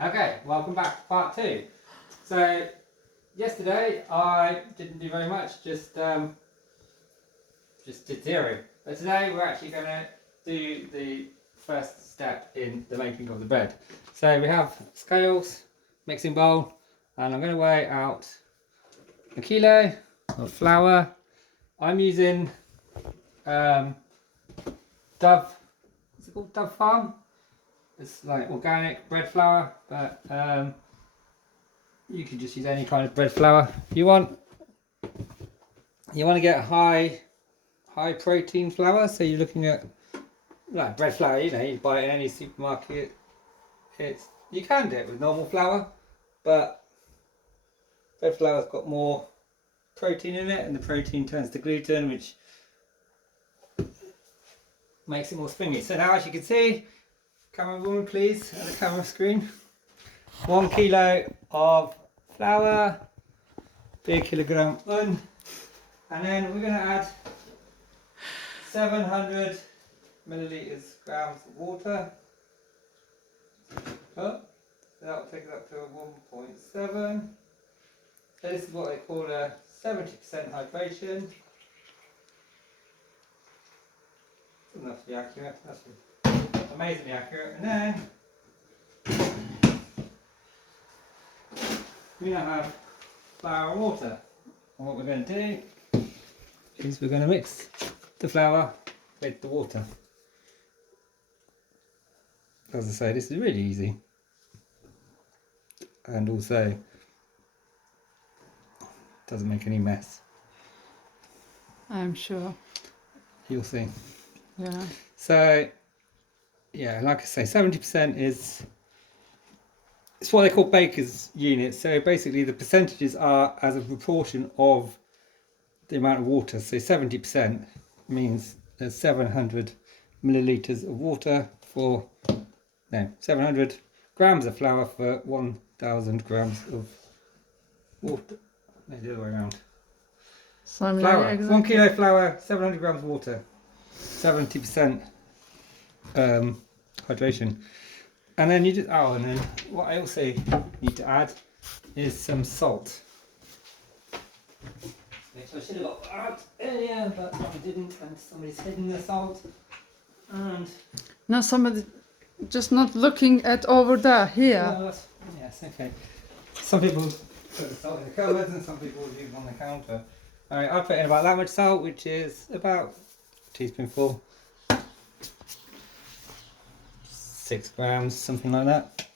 Okay, welcome back to part 2. So, yesterday I didn't do very much, just did 0. But today we're actually going to do the first step in the making of the bread. So we have scales, mixing bowl, and I'm going to weigh out a kilo of flour. I'm using Dove, what's it called, Dove Farm? It's like organic bread flour, but you can just use any kind of bread flour you want. You want to get high protein flour, so you're looking at like bread flour. You buy it in any supermarket. You can do it with normal flour, but bread flour's got more protein in it, and the protein turns to gluten, which makes it more springy. So now, as you can see, camera woman, please, at the camera screen. 1 kilo of flour, 3 kilogram un, and then we're going to add 700 grams of water. Oh, that will take it up to 1.7. So this is what they call a 70% hydration. Doesn't have to be accurate. That's amazingly accurate. And then we now have flour and water. And what we're going to do is we're going to mix the flour with the water. As I say, this is really easy, and also doesn't make any mess. I'm sure. You'll see. Yeah. So, yeah, like I say, 70% it's what they call baker's units. So basically the percentages are as a proportion of the amount of water. So 70% means there's 700 millilitres of water for 700 grams of flour for 1,000 grams of water. No, the other way around. Flour. Exactly. 1 kilo flour, 700 grams of water, 70% hydration. And then and then what I also need to add is some salt. Which I should have got out earlier, but I didn't, and somebody's hidden the salt. And now somebody just not looking at over there, here. Yes, okay. Some people put the salt in the cupboards and some people leave it on the counter. Alright, I put in about that much salt, which is about a teaspoonful. 6 grams, something like that.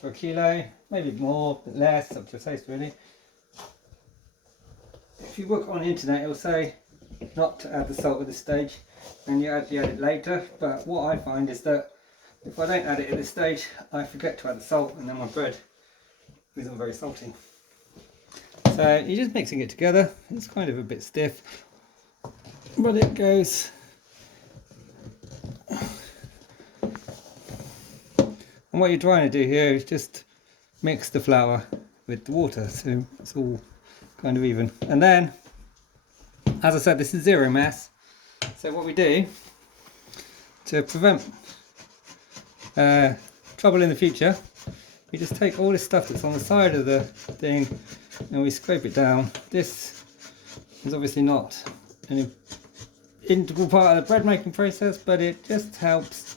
For a kilo, maybe more, but less, up to your taste really. If you look on the internet, it will say not to add the salt at this stage, and you actually add it later. But what I find is that if I don't add it at this stage, I forget to add the salt, and then my bread isn't very salty. So you're just mixing it together. It's kind of a bit stiff, but it goes. And what you're trying to do here is just mix the flour with the water, so it's all kind of even. And then, as I said, this is zero mess. So what we do to prevent trouble in the future, we just take all this stuff that's on the side of the thing and we scrape it down. This is obviously not an integral part of the bread making process, but it just helps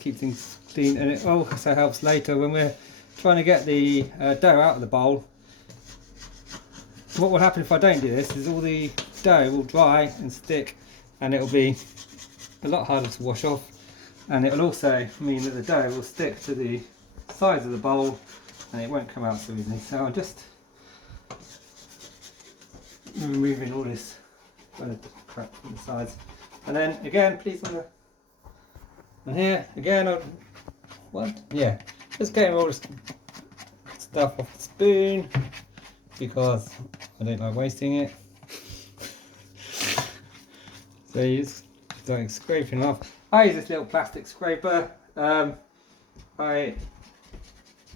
keep things clean, and it also helps later when we're trying to get the dough out of the bowl. What will happen if I don't do this is all the dough will dry and stick, and it'll be a lot harder to wash off, and it will also mean that the dough will stick to the sides of the bowl and it won't come out so easily. So I'm just removing all this kind of crap from the sides, and then again, please, and here again, just getting all this stuff off the spoon because I don't like wasting it. So you just start scraping off. I use this little plastic scraper. I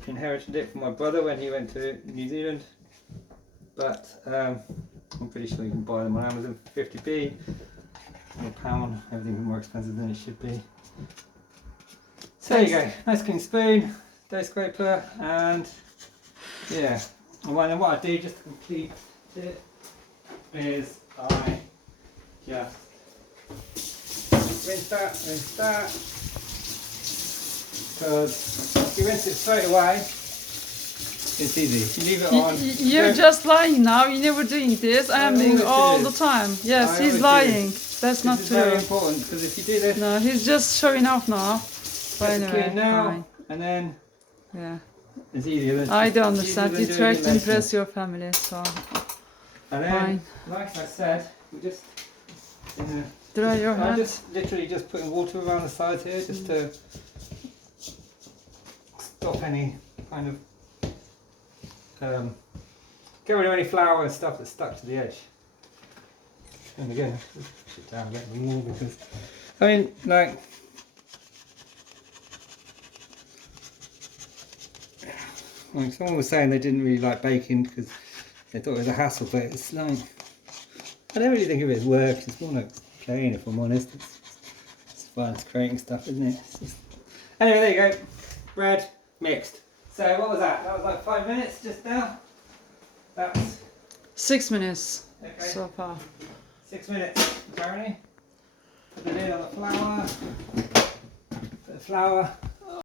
inherited it from my brother when he went to New Zealand, but I'm pretty sure you can buy them on Amazon for 50p or £1. Everything's more expensive than it should be. So there you go, nice clean spoon, dough scraper, and yeah. And then what I do just to complete it is I just rinse that. Because if you rinse it straight away, it's easy. If you leave it on. You're just lying now. You're never doing this. I am doing all the time. Yes, he's lying. That's not This is true. very important because if you do this, No, he's just showing off now. But it's anyway, clean now, fine. and then Yeah. it's easier than. I don't it's easier understand. than You doing try it to later. impress your family, so And then, fine. like I said, we just. Dry your I'm hands. just literally just putting water around the sides here just to stop any kind of get rid of any flour and stuff that's stuck to the edge. And again, just push it down a bit more because I mean, like, someone was saying they didn't really like baking because they thought it was a hassle, but it's like I don't really think of it as work. It's more like playing, if I'm honest. It's fun. It's creating stuff, isn't it? It's just... Anyway, there you go. Bread mixed. So what was that? That was like 5 minutes just now. That's 6 minutes okay. so far. 6 minutes apparently. Put the lid on the flour. Put the flour